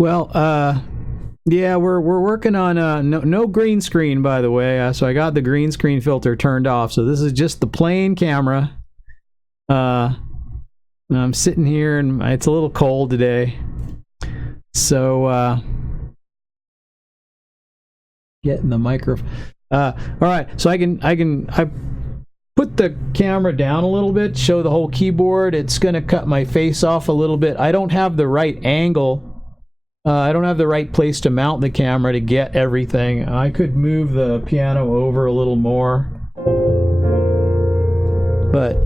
Well, yeah, we're working on no green screen, by the way. So I got the green screen filter turned off. So this is just the plain camera. I'm sitting here and it's a little cold today. So getting the microphone. All right, so I put the camera down a little bit, show the whole keyboard. It's going to cut my face off a little bit. I don't have the right angle. I don't have the right place to mount the camera to get everything. I could move the piano over a little more. But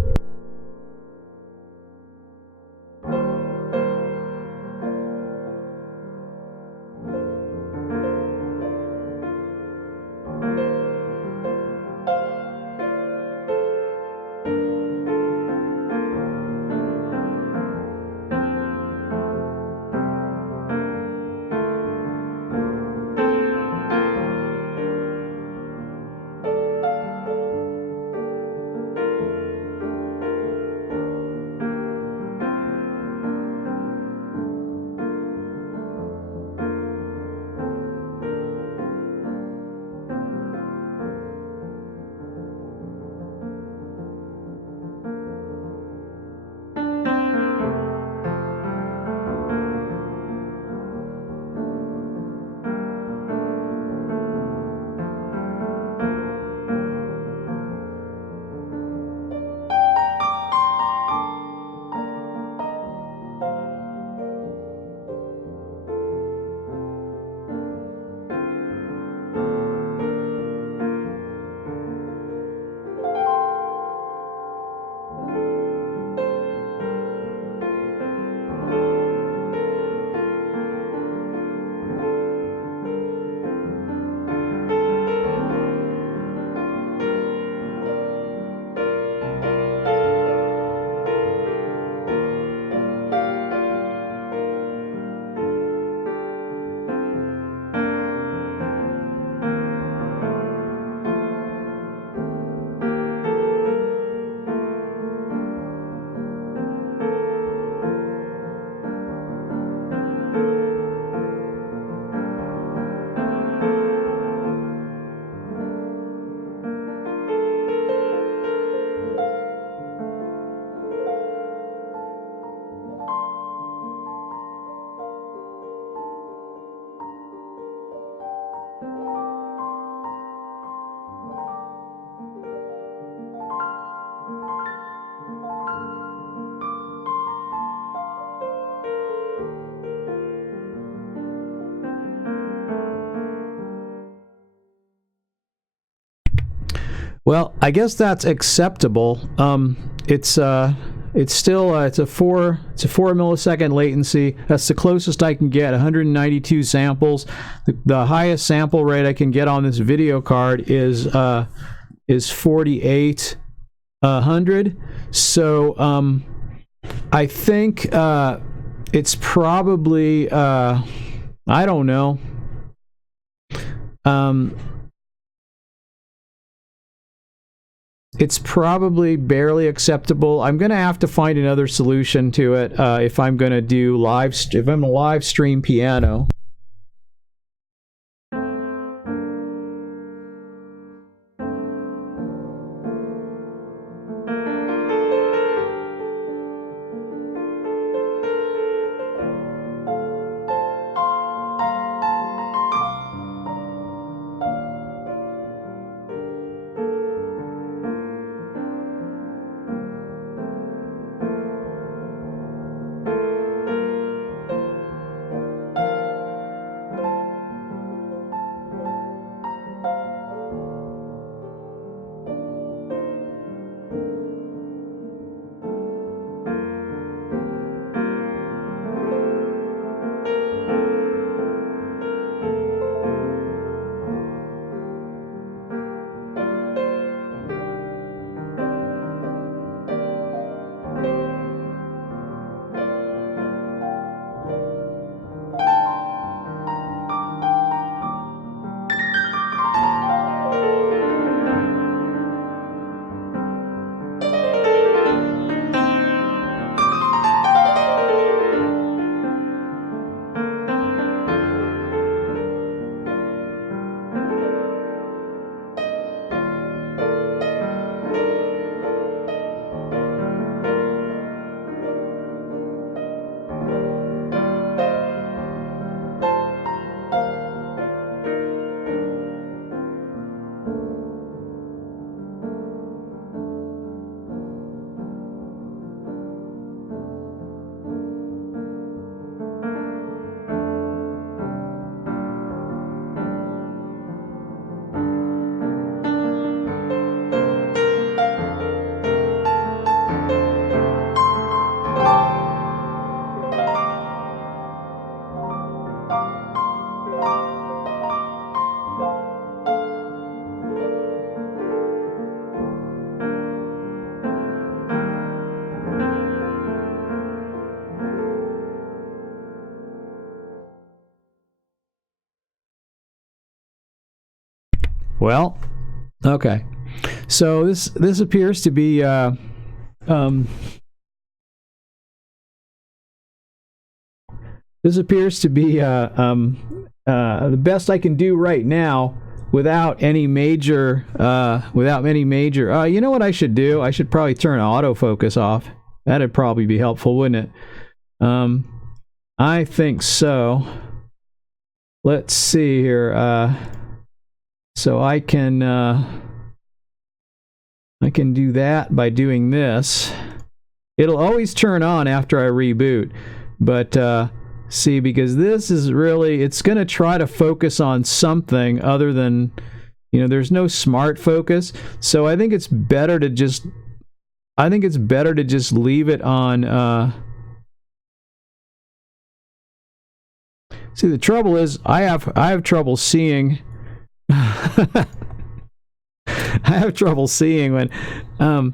well, I guess that's acceptable. It's still it's a 4 millisecond latency. That's the closest I can get. 192 samples. The highest sample rate I can get on this video card is 4800. So I think it's probably I don't know. It's probably barely acceptable. I'm going to have to find another solution to it if I'm going to do if I'm a live stream piano. Well, okay. So this appears to be the best I can do right now without any major you know what I should do? I should probably turn autofocus off. That'd probably be helpful, wouldn't it? I think so. Let's see here. So I can do that by doing this. It'll always turn on after I reboot, but see, because this is really, it's going to try to focus on something other than, you know, there's no smart focus. So I think it's better to just leave it on. See, the trouble is I have trouble seeing. I have trouble seeing when. All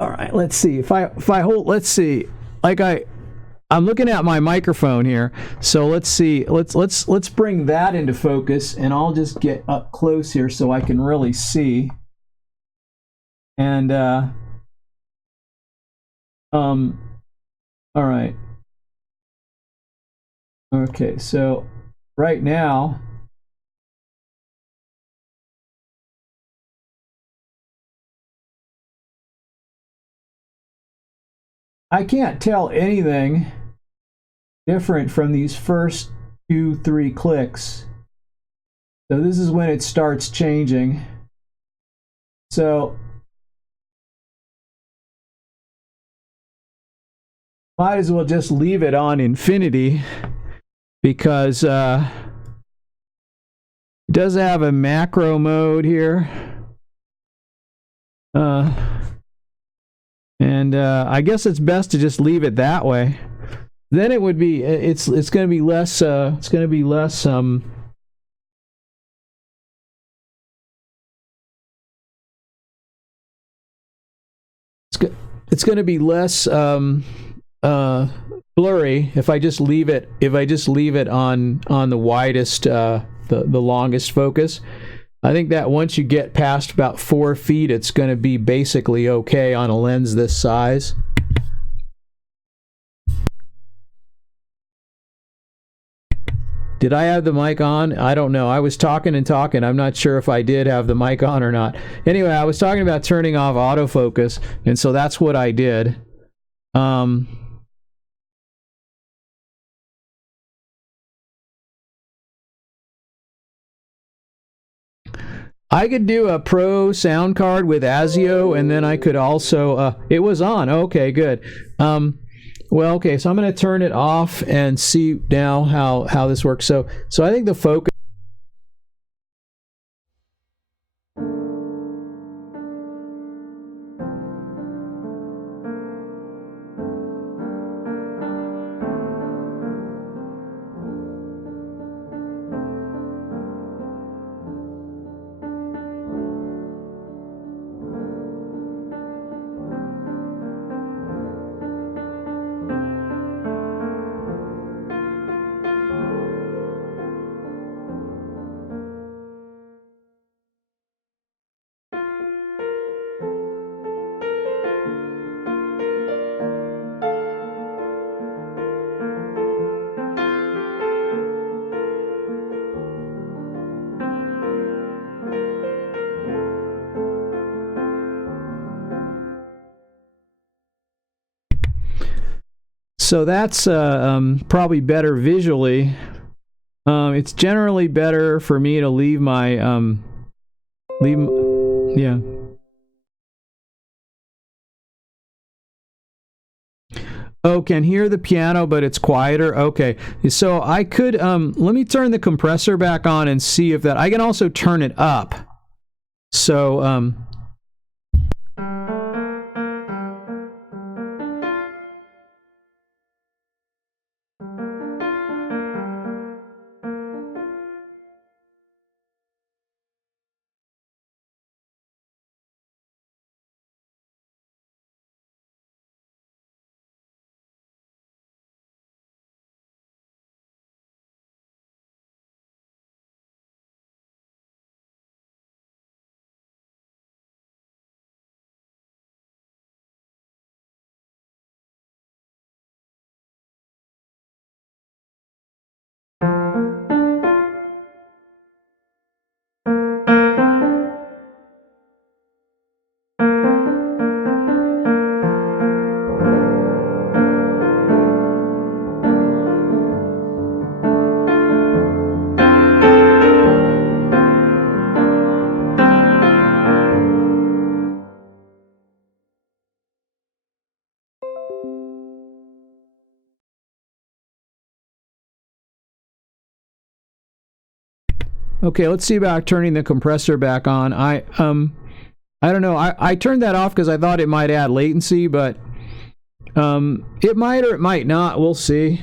right, let's see. If I hold, let's see. Like I'm looking at my microphone here. So let's see. Let's bring that into focus, and I'll just get up close here so I can really see. And all right. Okay, so right now I can't tell anything different from these first 2-3 clicks. So this is when it starts changing. So might as well just leave it on infinity, because it does have a macro mode here. And I guess it's best to just leave it that way. Then it would be, it's going to be less it's going to be less it's going to be less blurry if I just leave it on the widest the longest focus. I think that once you get past about 4 feet, it's going to be basically okay on a lens this size. Did I have the mic on? I don't know. I was talking and talking. I'm not sure if I did have the mic on or not. Anyway, I was talking about turning off autofocus, and so that's what I did. I could do a pro sound card with ASIO, and then I could also it was on. Okay, good. Well, okay, so I'm going to turn it off and see now how this works. So I think the focus So that's probably better visually. It's generally better for me to leave my yeah. Oh, can hear the piano, but it's quieter. Okay, so I could let me turn the compressor back on and see if that. I can also turn it up. So Okay, let's see about turning the compressor back on. I don't know. I turned that off because I thought it might add latency, but it might or it might not. We'll see.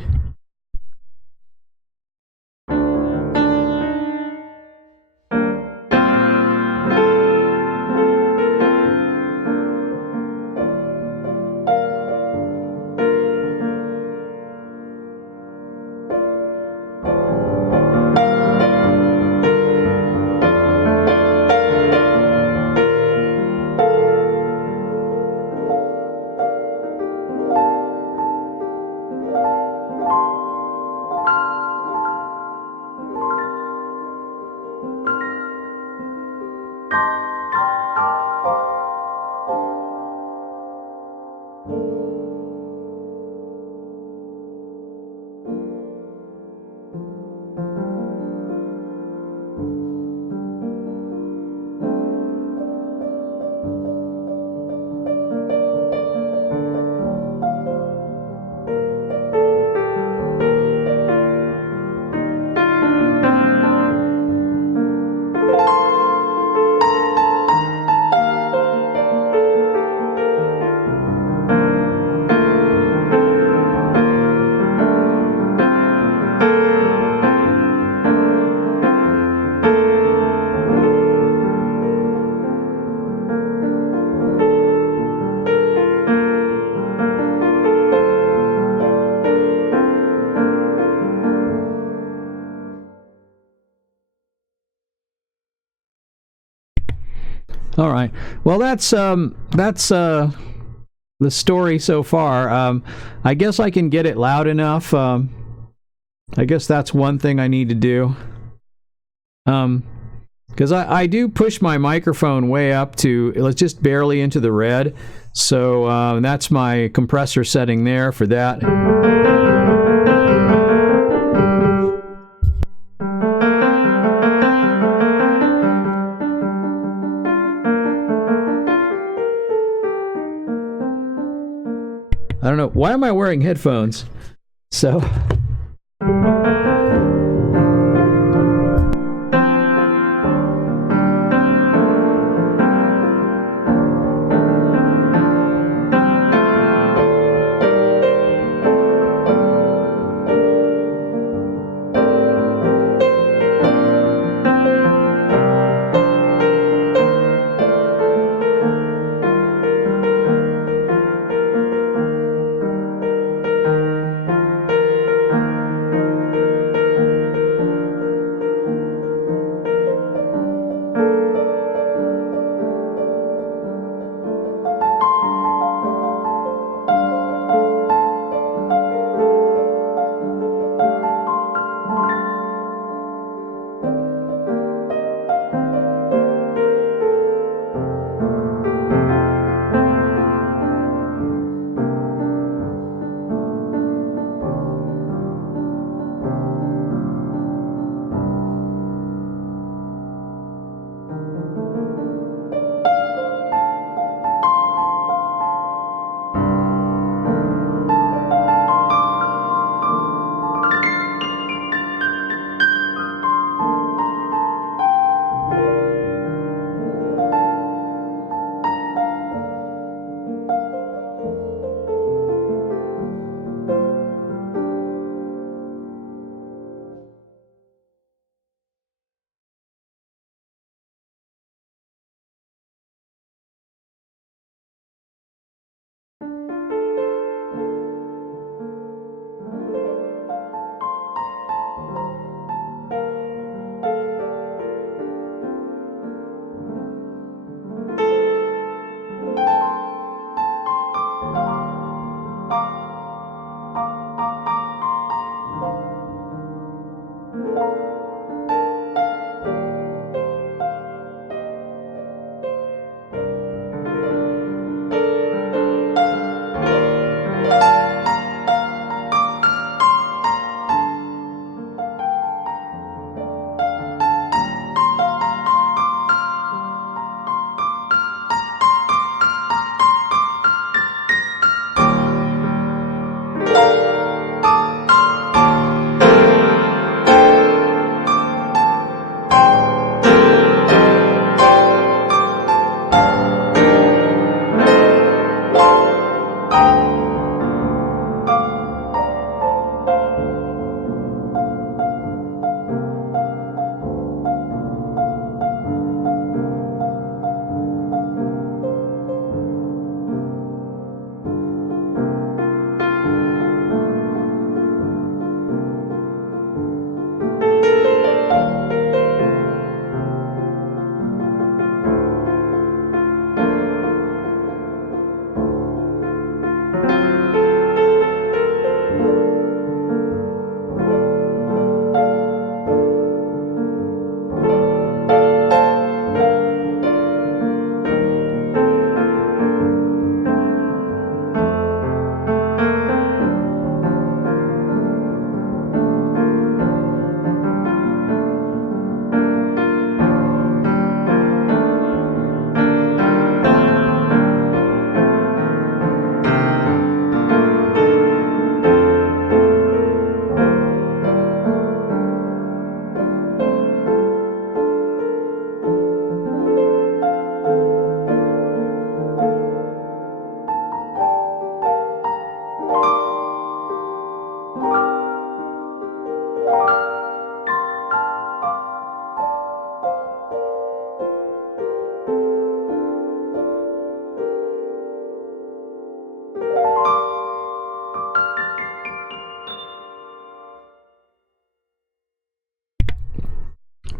All right. Well, that's the story so far. I guess I can get it loud enough. I guess that's one thing I need to do. Because I do push my microphone way up to, let's just barely into the red. So that's my compressor setting there for that. I don't know. Why am I wearing headphones? So...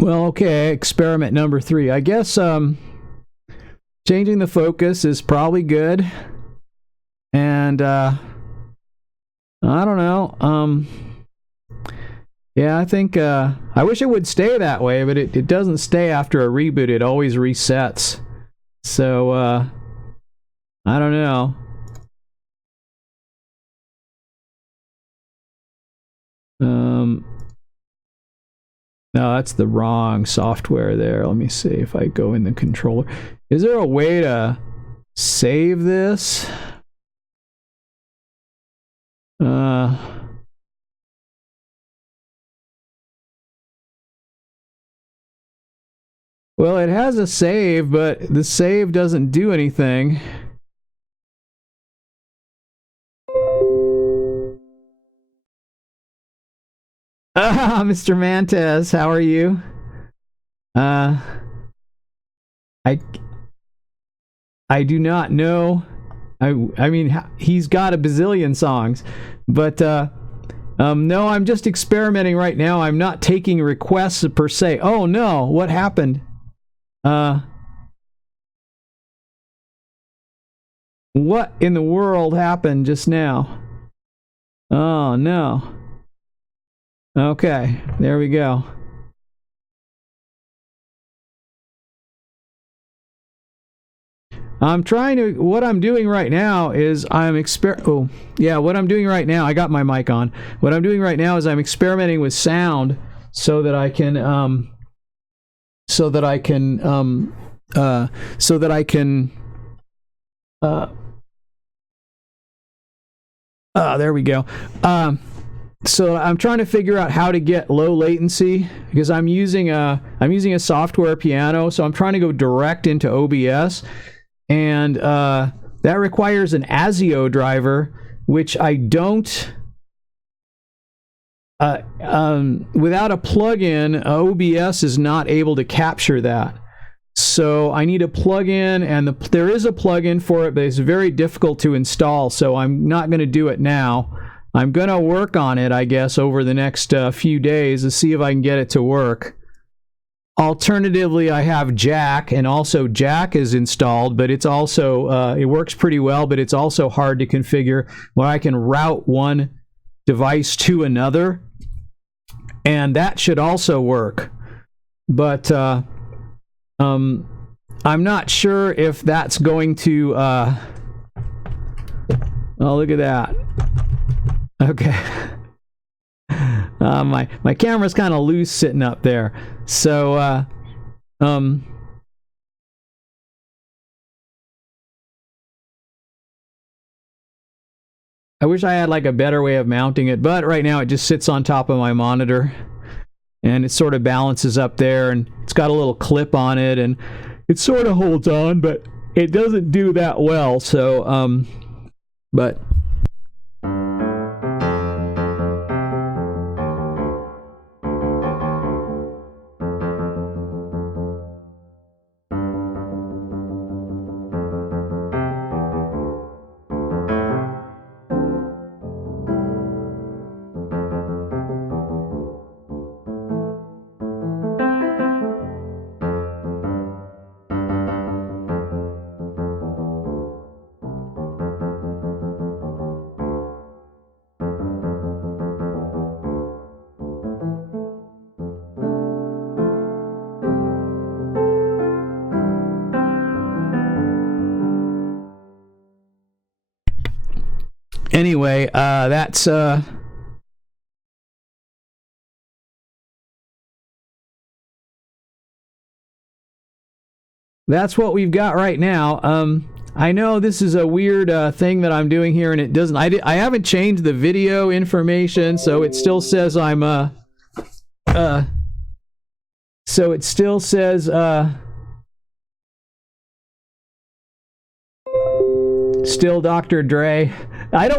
Well, okay, experiment number 3. I guess changing the focus is probably good. And I don't know. Yeah, I think I wish it would stay that way, but it doesn't stay after a reboot. It always resets. So I don't know. No, that's the wrong software there. Let me see if I go in the controller. Is there a way to save this? Well, it has a save, but the save doesn't do anything. Mr. Mantes, how are you? I do not know. I mean, he's got a bazillion songs, but no, I'm just experimenting right now. I'm not taking requests per se. Oh no, what happened? What in the world happened just now? Oh no. Okay, there we go. I'm trying to, what I'm doing right now is what I'm doing right now, I got my mic on. What I'm doing right now is I'm experimenting with sound so that I can, there we go. So I'm trying to figure out how to get low latency because I'm using a software piano, so I'm trying to go direct into OBS, and that requires an ASIO driver, which I don't. Without a plugin, OBS is not able to capture that. So I need a plugin, and there is a plugin for it, but it's very difficult to install. So I'm not going to do it now. I'm going to work on it, I guess, over the next few days to see if I can get it to work. Alternatively, I have Jack, and also Jack is installed, but it's also, it works pretty well, but it's also hard to configure where I can route one device to another, and that should also work. But I'm not sure if that's going to, oh, look at that. Okay. My camera's kind of loose sitting up there. So I wish I had like a better way of mounting it, but right now it just sits on top of my monitor and it sort of balances up there, and it's got a little clip on it, and it sort of holds on, but it doesn't do that well. So but anyway, that's what we've got right now. I know this is a weird thing that I'm doing here, and it doesn't. I haven't changed the video information, so it still says I'm so it still says still Dr. Dre. I don't